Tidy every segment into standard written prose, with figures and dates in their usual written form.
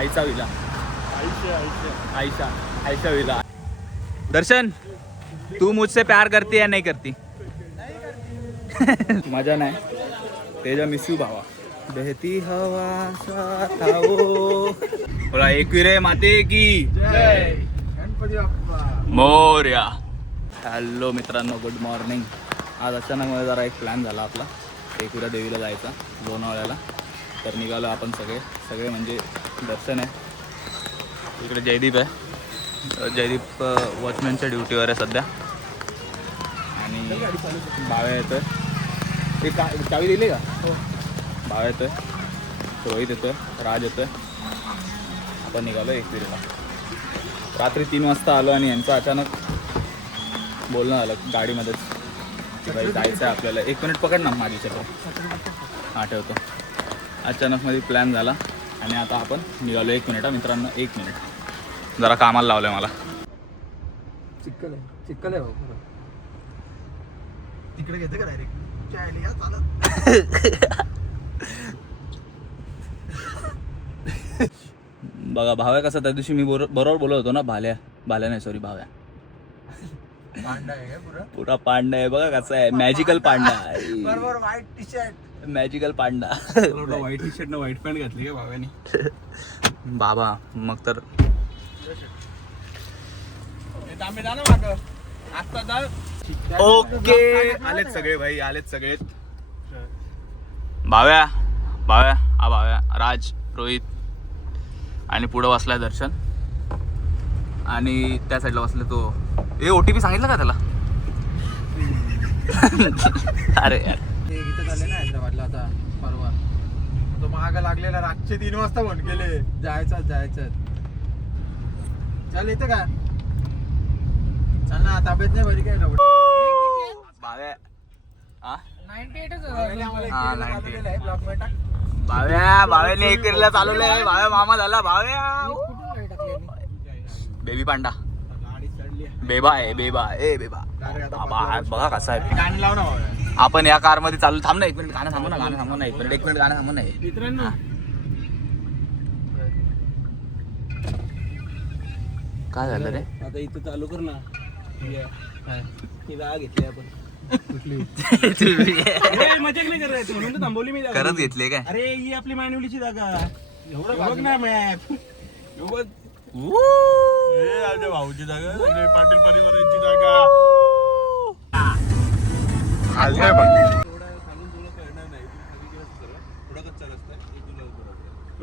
आईचा villa, Ayesha villa. दर्शन, तू मुझसे प्यार करती या नहीं करती? मजा नाही। तेजा मिस यू भावा। बहती हवा साथ आओ। बोला एकविरे माते की जय, गणपती बाप्पा मोरया। हॅलो मित्रांनो, गुड मॉर्निंग। आज अचानक मला जरा एक प्लॅन झाला आपला एकविरा देवीला जायचा लोणावळ्याला। तर निघालो आपण सगळे म्हणजे दर्शन आहे, इकडे जयदीप आहे, जयदीप वॉचमॅनच्या ड्युटीवर आहे सध्या, आणि भाव्या येतोय, ते चावी दिली का? भाव्या येतोय, रोहित येतोय, राज येतोय, आपण निघालो एकविरेला। रात्री 3 वाजता आलो आणि यांचं अचानक बोलणं झालं गाडीमध्येच की बाई जायचं आहे आपल्याला। 1 मिनिट पकड ना माझी चक्र, आठवतो। अचानक मध्ये प्लॅन झाला आणि आता आपण निघालो। 1 मिनिट मित्रांनो, 1 मिनिट, जरा कामाला लावलंय मला। चिक्कल आहे भाऊ, तिकडे घेते का डायरेक्ट? बघा भाव्या कसा, त्या दिवशी मी बरोबर बोलत होतो ना, भाल्या नाही सॉरी, भाव्या पांडा आहे पुरा पांडा आहे। बघा कसा आहे, मॅजिकल पांडा आहे, बरोबर white T shirt, magical Panda. White T shirt न व्हाईट पॅन्ट घातली का भाव्याने? बाबा मग तर ओके, आलेत सगळे भाई, आलेत सगळे। भाव्या, राज, रोहित, आणि पुढं बसलाय दर्शन, आणि त्या साईडला बसले तो। OTP सांगितलं का त्याला? अरे यार, ते इथं झाले ना हैदराबादला आता परवा, तो महाग लागलेला रातचे 3 वाजता फोन केले, जायचं चल येते का? चल ना, तब्येत नाही बरी काय? भाव्या, हा 98 भाव्याने एकरीला चालवलंय। भाव्या मामा झाला, भाव्या बेबी पांडा, बेबा आहे, बेबा बाबा बघा कसा आहे। गाणी लाव ना भाव्या। आपण या कार मध्ये चालू, थांब ना 1 मिनिट, गाणं थांबू ना, 1 मिनिट गाणं थांबू ना। मित्रांनो काय झालं रे? आता इथं चालू कर ना, ही जागा घेतली आपण। मजाक नाही करायचं म्हणून तर थांबवली मी जागा। करत घेतले काय? अरे ही आपली मानवलीची जागा, एवढं बघ ना मॅप, बघ भाऊची जागा, सगळे पाटील परिवारांची जागा।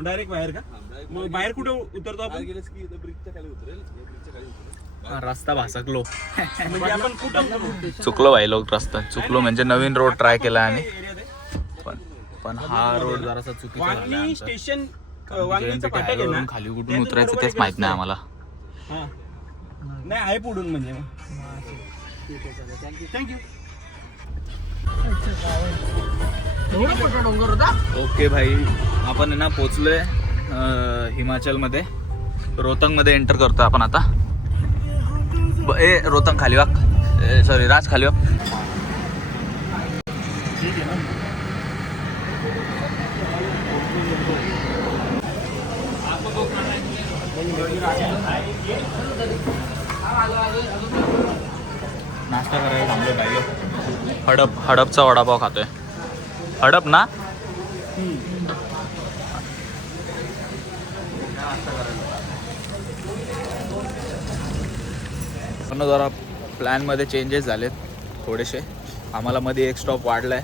डायरेक्ट बाहेर का? मग बाहेर कुठं उतरतो आपण? रस्ता भासकलो, म्हणजे आपण कुठं चुकलो भाई लोक, रस्ता चुकलो म्हणजे नवीन रोड ट्राय केला, आणि पण हा रोड जरासा चुकीचा झाला वांगणी आमचा। स्टेशन, कारण वांगणीचं फाटक आहे ना, वरून खाली कुठून उतरायचं तेच माहित नाही आम्हाला। हा नाही आहे पुढून म्हणजे थँक्यू। डोंगर होता। ओके भाई, आपण ना पोचलोय हिमाचलमध्ये, रोहतंगमध्ये एंटर करतोय आपण आता। रोहतंग खाली वाक, सॉरी राज खाली वाक। नाश्ता करायला थांबलो पाहिजे। हडपचा वडापाव खातोय। हडप ना, पण जरा प्लॅनमध्ये चेंजेस झालेत थोडेसे, आम्हाला मध्ये एक स्टॉप वाढलाय।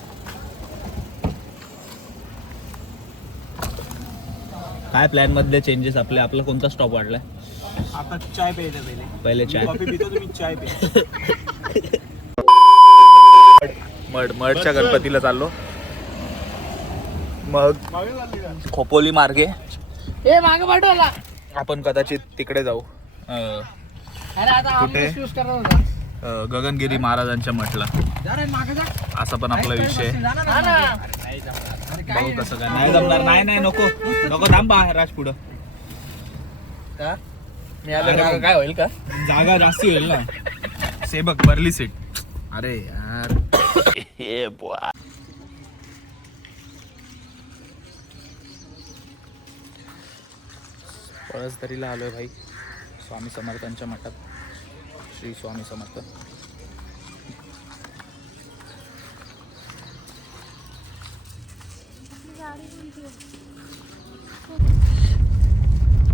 काय प्लॅन मधले चेंजेस आपले? आपला कोणता स्टॉप वाढलाय? आता चाय प्यायचं पहिले चाय, कॉफी पितो तुम्ही, चाय प्या। मडच्या गणपतीला चाललो, मग खोपोली मार्गे मागे पाठवला आपण कदाचित तिकडे जाऊ, कुठे? गगनगिरी महाराजांच्या मठला, असा पण आपला विषय। बघू कसं काय, नाही जमणार, नाही नको थांबा राज पुढं, काय होईल का? जागा जास्ती होईल ना, सेबक भरली सीट। अरे यार पळसदरीला आलोय भाई, स्वामी समर्थांच्या मठात. श्री स्वामी समर्थ.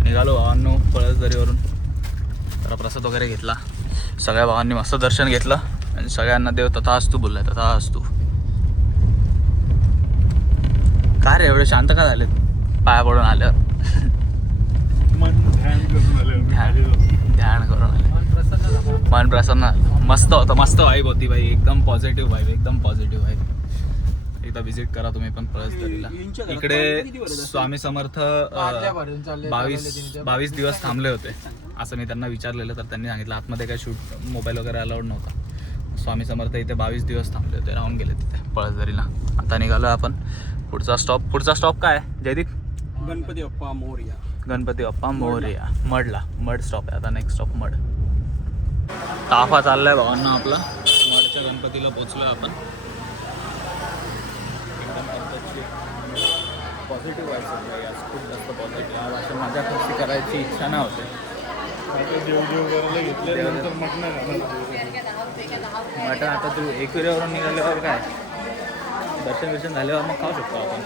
निघालो भावांनो पळसदरीवरून. जरा प्रसाद वगैरे घेतला, सगळ्या भावांनी मस्त दर्शन घेतलं आणि सगळ्यांना देव तथास्तु बोललाय, तथास्तु. काय रे एवढे शांत का झालेत पाया पडून आलं? ध्यान करून आले, मन प्रसन्न. मस्त होतं, मस्त वाईब होती भाई, एकदम पॉझिटिव्ह वाईब, एकदम पॉझिटिव्ह वाईब. एकदा विजिट करा तुम्ही पण पळसदरीला. इकडे स्वामी समर्थ 22 दिवस थांबले होते असं मी त्यांना विचारलेलं, तर त्यांनी सांगितलं आतमध्ये काय शूट मोबाईल वगैरे अलाउड नव्हता. स्वामी समर्थ इथे 22 दिवस थांबले होते, राहून गेले तिथे पळसदरीला. आता निघालो आपण. पुढचा स्टॉप काय आहे जयदीप? गणपती बाप्पा मोरया. गणपती बाप्पा मोरया. मडला, मड स्टॉप आहे आता. Next stop mud. ताफा चाललाय भावांना आपला. मडच्या गणपतीला पोचलोय आपण. पॉझिटिव्ह व्हायचं आज, खूप जास्त पॉझिटिव्ह. आज अशा माझ्या खर्ची करायची इच्छा नाही होते. मटण आता तू एकविरेवरून निघाल्यावर काय दर्शन झाल्यावर मग खाऊ शकतो आपण.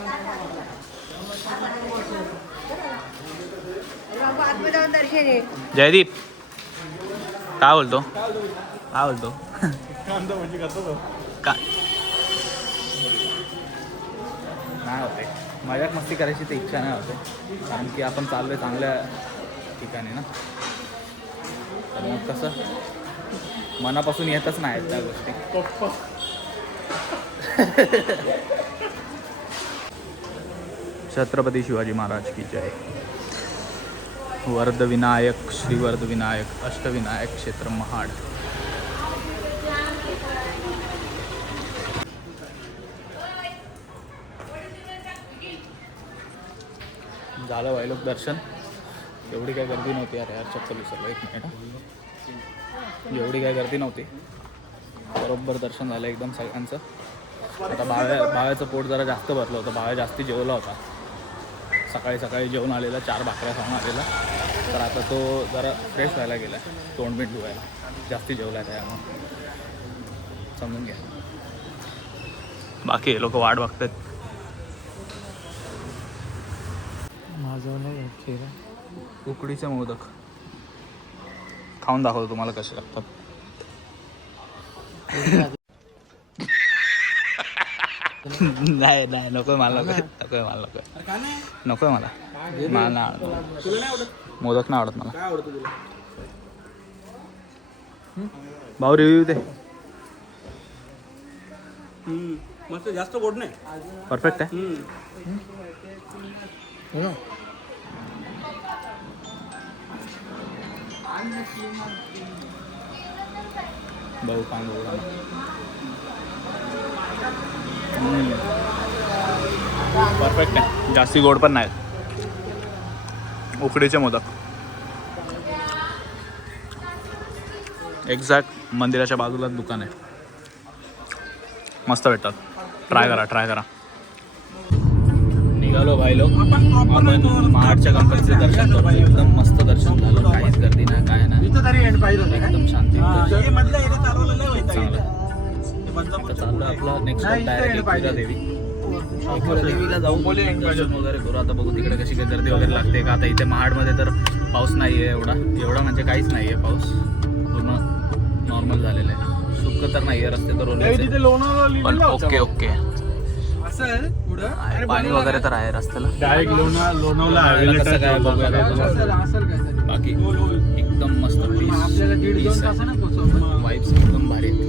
जयदीप काय बोलतो? काय नाही होते, मजाक मस्ती करायची तर इच्छा नाही होते, कारण की आपण चाललोय चांगल्या ठिकाणी ना. तर मग कसं मनापासून येतच नाही त्या गोष्टी. छत्रपती शिवाजी महाराज की जय. वर्धविनायक, श्री वर्धविनायक अष्टविनायक क्षेत्र महाड. झालं व्हायलोक दर्शन. एवढी काय गर्दी नव्हती. अरे यार चप्पल विसरलो, एक मिनिट. एवढी काय गर्दी नव्हती, बरोबर दर्शन झालं एकदम सगळ्यांचं. आता भाव्याचं पोट जरा जास्त भरलं होतं, भाव्या जास्ती जेवला होता. सकाळी जेवून आलेला, 4 भाकऱ्या खाऊन आलेला. तर आता तो जरा फ्रेश व्हायला गेला, तोंडमीठ धुवायला. जास्ती जेवला आहे त्यामुळे समजून घ्या. बाकी हे लोक वाट बघतात. माझं नाही खेळ. उकडीचे मोदक खाऊन दाखवतो तुम्हाला कसे लागतात. नाही नकोय मला, नकोय मला. मला नाही आवडत मोदक, नाही आवडत मला. भाऊ रिव्ह्यू दे. मस्त, जास्त गोड नाही, परफेक्ट आहे. भाऊ कांदा परफेक्ट आहे, जास्ती गोड पण नाही. उकडीचे मोदक एक्झॅक्ट मंदिराच्या बाजूलाच दुकान आहे, मस्त भेटतात. ट्राय करा. निघालो भाई लोक आपण महाडच्या गणपतीचे दर्शन करतो. एकदम मस्त दर्शन झालं, काहीच गर्दी नाही, काय नाही, एकदम शांती. चाललं आपला नेक्स्ट डायरेक्ट एकविरा देवीला जाऊ, दर्शन वगैरे करू. आता बघू तिकडे कशी काही गर्दी वगैरे लागते का. आता इथे महाडमध्ये तर पाऊस नाही आहे एवढा म्हणजे काहीच नाही आहे पाऊस, पूर्ण नॉर्मल झालेलं आहे. सुक्क तर नाही आहे, रस्ते तर पण ओके पाणी वगैरे तर आहे रस्त्याला. डायरेक्ट लोणावळा कसं काय बघूया. बाकी एकदम मस्त पीस, वाईब्स एकदम भारी आहेत.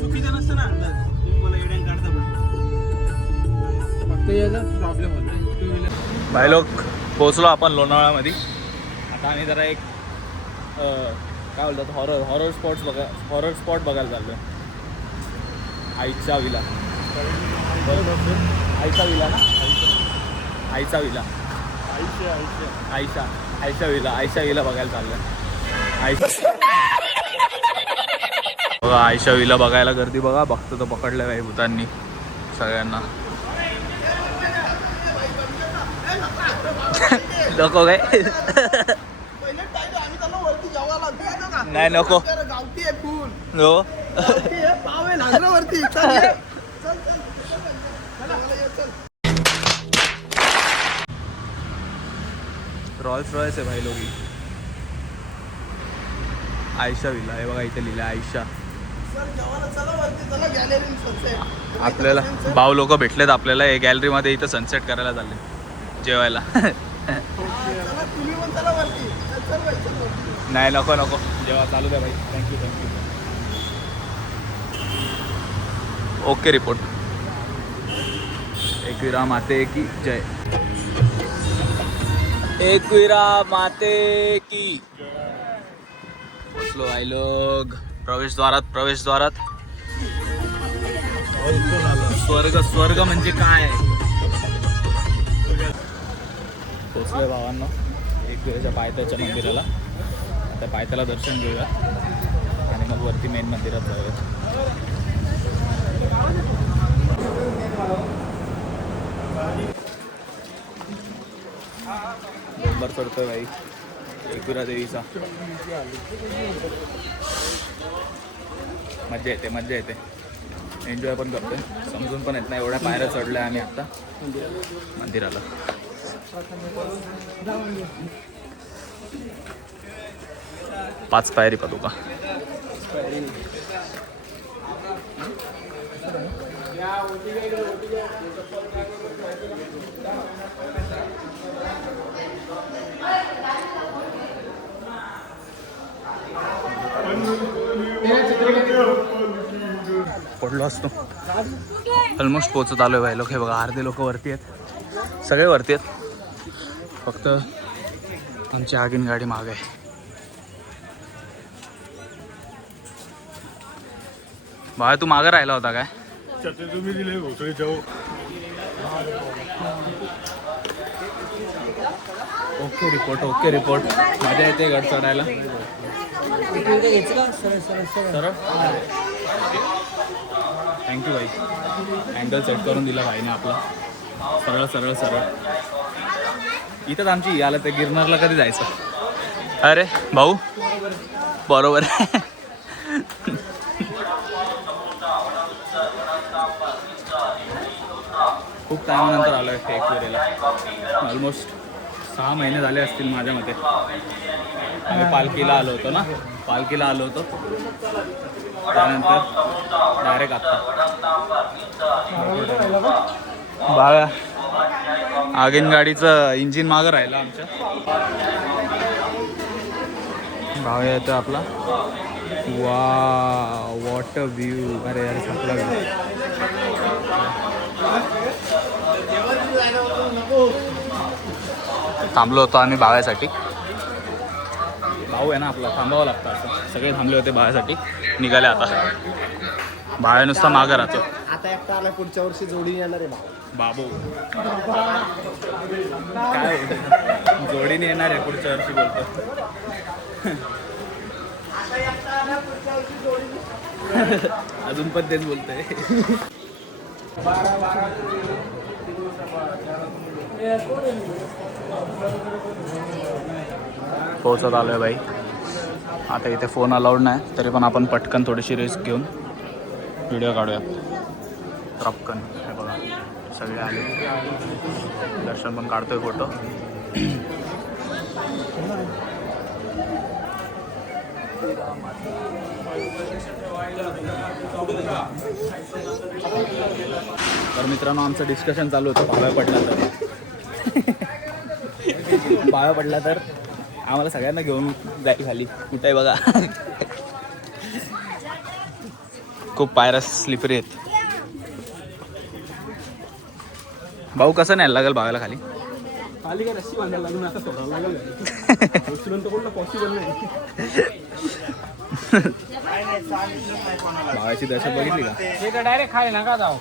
चुकीचं नसतं ना अंदाज, मला एड्यान काढता फक्त याचा प्रॉब्लेम होता. भाई लोक पोहोचलो आपण लोणावळ्यामध्ये. आता आम्ही जरा एक काय बोलतात हॉरर स्पॉट बघायला चाललोय. आईचा विला ना, आईचा विला बघायला चाललोय. बघा आयशा विला बघायला गर्दी बघा. बघतो तर पकडलं काही भूतांनी सगळ्यांना. नको काय नाही नको गावठी आहे फुल हो पाव आहे नागरावरती रॉयल्स रॉयल्स आहे भाई लोगी आयशा विला हे बघा इथे लिहिलं आयशा आपल्याला भाऊ लोक भेटलेत आपल्याला हे गॅलरीमध्ये इथं सनसेट करायला चालले जेवायला नाही नको नको जेव्हा चालू द्या भाई thank you thank you okay report Ekvira माते की जय एकविरा माते की पोचलो भाई लोग प्रवेशद्वारात स्वर्ग म्हणजे काय पोचलोय भावांनो एकविराच्या पायथ्याच्या मंदिराला त्या पायथ्याला दर्शन घेऊया आणि मग वरती मेन मंदिरात जाऊया डोंगर चढतोय भाई एकविरा देवीचा मज्जा येते एन्जॉय पण करतोय समजून पण येत नाही एवढ्या पायऱ्या चढल्या आम्ही आता मंदिराला 5 पायरी पादुका पडलो असतो ऑलमोस्ट पोचत आलोय भाई लोक हे बघा अर्धे लोक वरती आहेत सगळे वरती आहेत फक्त त्यांची आगीन गाडी मागे आहे भाई तू मागे राहिला होता काय ओके रिपोर्ट मजा येते गड चढायला सरळ थँक्यू भाई अँगल सेट करून दिला भाईने आपला सरळ इथंच आमची आलं तर गिरनारला कधी जायचं अरे भाऊ बरोबर खूप टायमानंतर आलो आहे एकविरेला ऑलमोस्ट 6 महिने झाले असतील माझ्या मते आम्ही पालखीला आलो होतो त्यानंतर डायरेक्ट आत्ता बाळा आगीन गाडीचं इंजिन मागं राहिलं आमच्या भाव येतो आपला वा वॉट अ व्ह्यू अरे यार आपला थांबलो होतो आम्ही भाव्यासाठी भाऊ आहे ना आपला थांबावं लागतं असं सगळे थांबले होते भाव्यासाठी निघाले आता भाव्या नुसता मागं राहतो आता एकटा आला पुढच्या वर्षी जोडी येणार आहे बाबू काय जोडीने येणार आहे पुढच्या वर्षी बोलतो अजून पण तेच बोलतोय पोहोचत आलोय भाई आता इथे फोन अलाउड नाही तरी पण आपण पटकन थोडीशी रिस्क घेऊन व्हिडिओ काढूया रपकन हे बघा सगळे आले दर्शन पण काढतोय फोटो तर मित्रांनो आमचं डिस्कशन चालू होतं पाया पडला तर आम्हाला सगळ्यांना घेऊन जाईल खाली कुठे आहे बघा खूप पायऱ्या स्लिपरी आहेत भाऊ कसं न्यायला लागेल भावाला खाली खाली काय रस्सी बांधायला लागून आता सोडावं लागेल कोणतं पॉसिबल नाही भावाची दशा बघितली का डायरेक्ट खाली नका जाऊ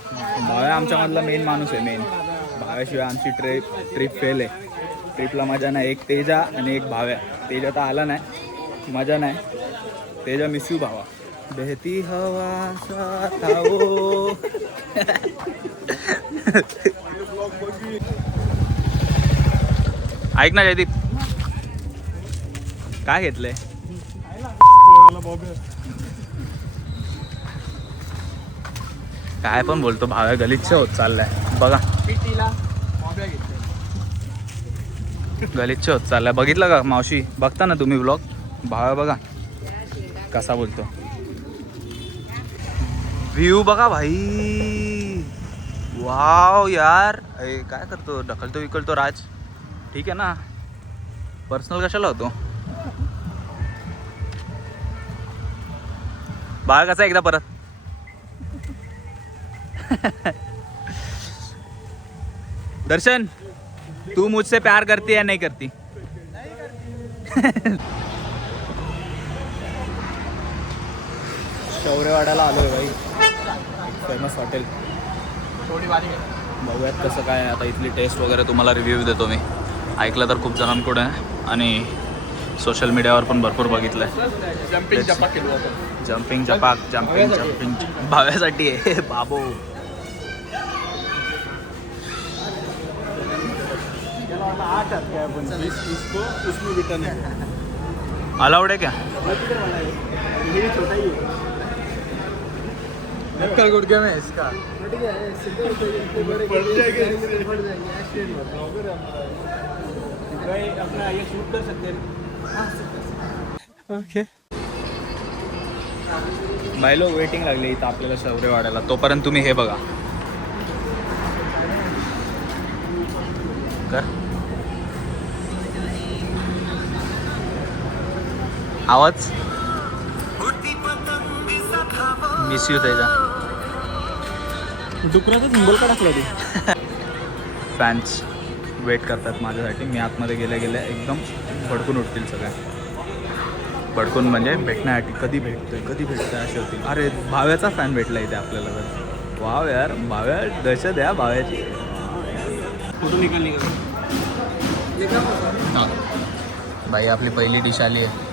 भाव्या आमच्यामधला मेन माणूस आहे भाव्याशिवाय आमची ट्रिप फेल आहे ट्रिपला मजा नाही एक तेजा आणि एक भाव्या तेजा तर आला नाही मजा नाही तेजा मिस यू भावा बहती हवा साथ आओ ऐक ना जयदीप, काय घेतलंय? काय पण बोलतो भाव्या, गलिच्छ होत चाललाय बघा. गलिच्छ होत चाललाय, बघितलं का मावशी? बघता ना तुम्ही ब्लॉग? भाव्या बघा कसा बोलतो. व्ह्यू बघा भाई, वाव यार. काय करतो, ढकलतो विकलतो राज? ठीक आहे ना, पर्सनल कशाला होतो? बाळ कसा एकदा परत. दर्शन, तू मुझसे प्यार करती या नहीं करती? शौर्यवाड्याला आलोय भाई, फेमस हॉटेल. बघूयात कसं काय आता इथली टेस्ट वगैरे, तुम्हाला रिव्ह्यू देतो मी. ऐकलं तर खूप जणांकडे आणि सोशल मीडियावर पण भरपूर बघितलंय. जम्पिंग जपाक, जम्पिंग भाव्यासाठी आहे बाबो. अलाउड आहे क्या? नक्कल गुडघे में इसका अपना ये शूट कर सकते हैं. ओके भाई लोक, वेटिंग लागली इथं आपल्याला शौर्यवाड्याला. तोपर्यंत तुम्ही हे बघा. कर आवाज, मिस यू त्याचा. डुकराचा सिंबल का टाकला ते? फॅन्स वेट करतात माझ्यासाठी. मी आतमध्ये गेल्या गेल्या एकदम भडकून उठतील सगळ्या. भडकून म्हणजे भेटण्यासाठी, कधी भेटतोय असे होतील. अरे भाव्याचा फॅन भेटला इथे आपल्याला तर. वाव यार, भाव्या दहशत आहे भाव्याची. फोटो निकाल भाई आपली पहिली डिश आली आहे.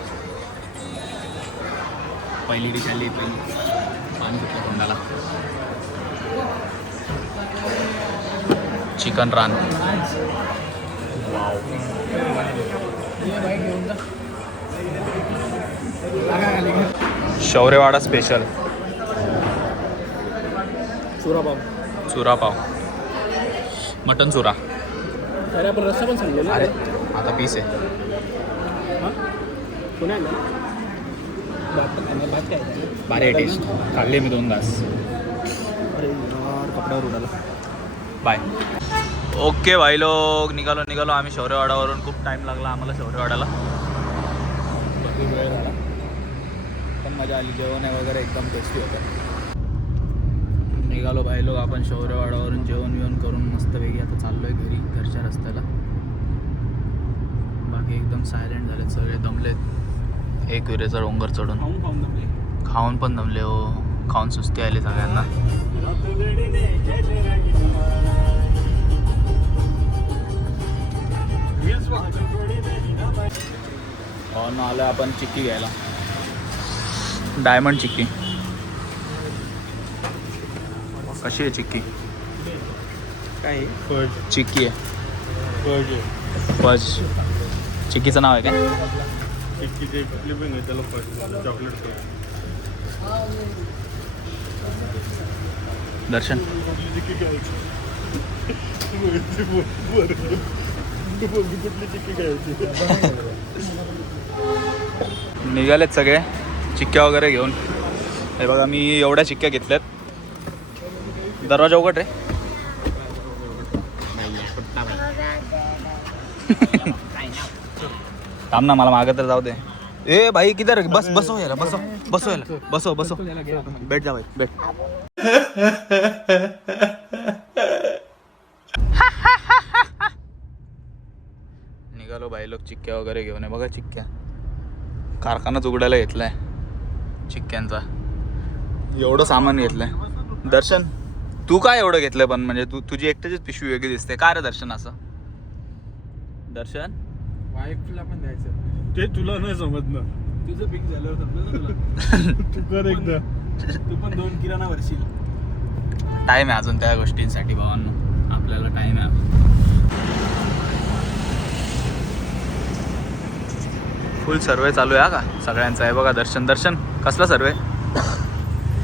पहिली पाणी सुटलं तोंडाला. चिकन रान. शौर्यवाडा स्पेशल चुरा पाव, मटन चुरा. अरे आपण रस्सा पण सांगलो. अरे आता पीस आहे. भारी आहे टेस्ट, खाल्ली मी 2 तास. कपड्यावर उडाला. बाय. ओके भाई लोग, निघालो आम्ही शौर्यवाडावरून. खूप टाईम लागला आम्हाला शौर्यवाड्याला, वेळ झाला पण मजा आली. जेवण वगैरे एकदम टेस्टी होतं. निघालो भाई लोग आपण शौर्यवाडावरून. जेवण करून मस्तपैकी आता चाललोय घरी, घरच्या रस्त्याला. बाकी एकदम सायलेंट झालेत सगळे, दमलेत. एक विरेचा डोंगर चढून खाऊन पण दमले हो. खाऊन सुस्ती आली सगळ्यांना. आलो आपण चिक्की घ्यायला, डायमंड चिक्की. कशी आहे चिक्की? काय चिक्की आहे, फज. चिक्कीचं नाव आहे काय? दर्शन निघालेत सगळे चिक्क्या वगैरे घेऊन. हे बघा मी एवढ्या चिक्क्या घेतल्यात. दरवाजा उघड रे. थांब ना, मला मागं तर जाऊ दे. ए भाई किधर? बसो याला, बसो. बैठ जा भाई, बैठ. निघालो भाई लोक चिक्क्या वगैरे घेऊन. आहे बघा चिक्क्या, कारखानाच उघडायला घेतलाय चिक्क्यांचा. एवढं सामान घेतलंय. दर्शन तू काय एवढं घेतलंय पण? म्हणजे तुझी एकट्याचीच पिशवी वेगळी दिसते. काय रे दर्शन असं? दर्शन वाईफला पण द्यायचं ते तुला नाही समजणार. तुझं पिक झालं समजलं तुला. तू कर एकदा, तू पण 2 किराणा भरशील. टाइम आहे अजून त्या गोष्टींसाठी भावांनो, आपल्याला टाइम आहे. फुल सर्वे चालू आहे हा का सगळ्यांचा आहे बघा. दर्शन दर्शन कसला सर्वे?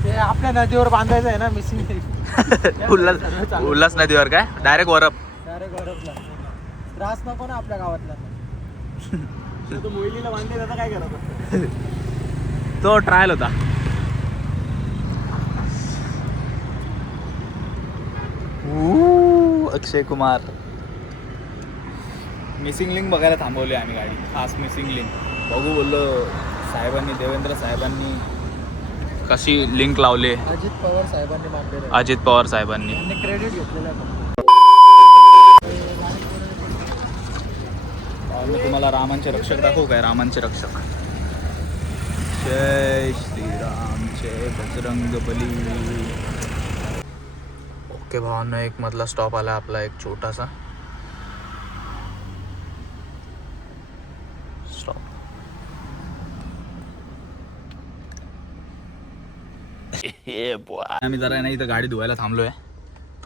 ते आपल्या नदीवर बांधायचं आहे ना मिसिंग. उल्हास नदीवर काय डायरेक्ट वरप. डायरेक्ट गरजला त्रास नको ना आपल्या गावातला. तो मोहिलीला बांधले आता काय करत? तो ट्रायल होता. अक्षय कुमार. मिसिंग लिंक बघायला थांबवली आम्ही गाडी. खास मिसिंग लिंक बघू बोललो साहेबांनी, देवेंद्र साहेबांनी कशी लिंक लावले. अजित पवार साहेबांनी बांधलेलं. अजित पवार साहेबांनी क्रेडिट घेतलेलं आहे. मी तुम्हाला रामांचे रक्षक दाखवू काय? रामांचे रक्षक. जय श्रीराम जय बजरंग बली. ओके भावांनो, एक मधला स्टॉप आला आपला, एक छोटासा स्टॉप. आम्ही जरा नाही इथं गाडी धुवायला थांबलोय.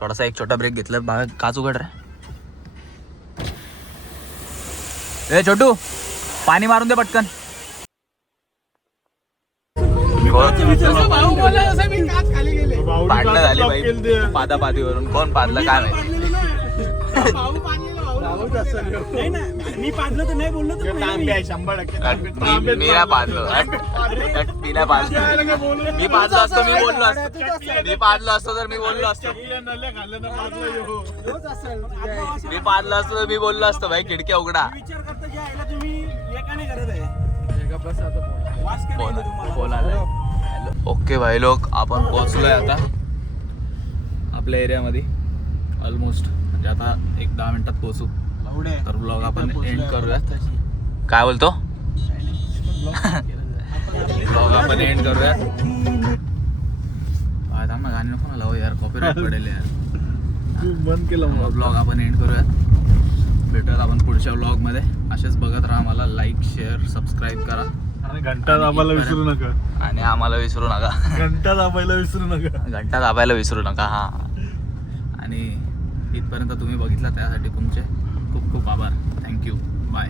थोडासा एक छोटा ब्रेक घेतला. बाहेर काच उघड रे. ए छोटू, पाणी मारून दे पटकन. पाडलं झाली बाई पादापादीवरून. कोण पाडलं काय माहिती. मी पाडलं तर नाही बोललो. मी नाही पाडलो. मी नाही पाडलो. मी पाडलो असतो मी बोललो असतो. मी पाडलो असतो तर मी बोललो असतो. मी पाडलो असतो तर मी बोललो असतो भाई खिडक्या उघडा. ओके भाई लोक, आपण पोहोचलोय आता आपल्या एरियामध्ये ऑलमोस्ट. म्हणजे आता एक 10 मिनिटात पोहोचू. तर ब्लॉग आपण एंड करूयात. काय बोलतो? ब्लॉग आपण एंड करूयात. थांब ना, गाणी नको ना लावू यार, कॉपीराइट पडेल यार. बंद केलं. ब्लॉग आपण एंड करूयात. भेटूयात आपण पुढच्या ब्लॉगमध्ये. असेच बघत राहा मला. लाईक शेअर सबस्क्राईब करा आणि घंटा दाबायला विसरू नका. आणि आम्हाला विसरू नका. घंटा दाबायला विसरू नका. घंटा दाबायला विसरू नका. हा, आणि इथपर्यंत तुम्ही बघितला त्यासाठी तुमचे खूप खूप आभार. थँक्यू. बाय.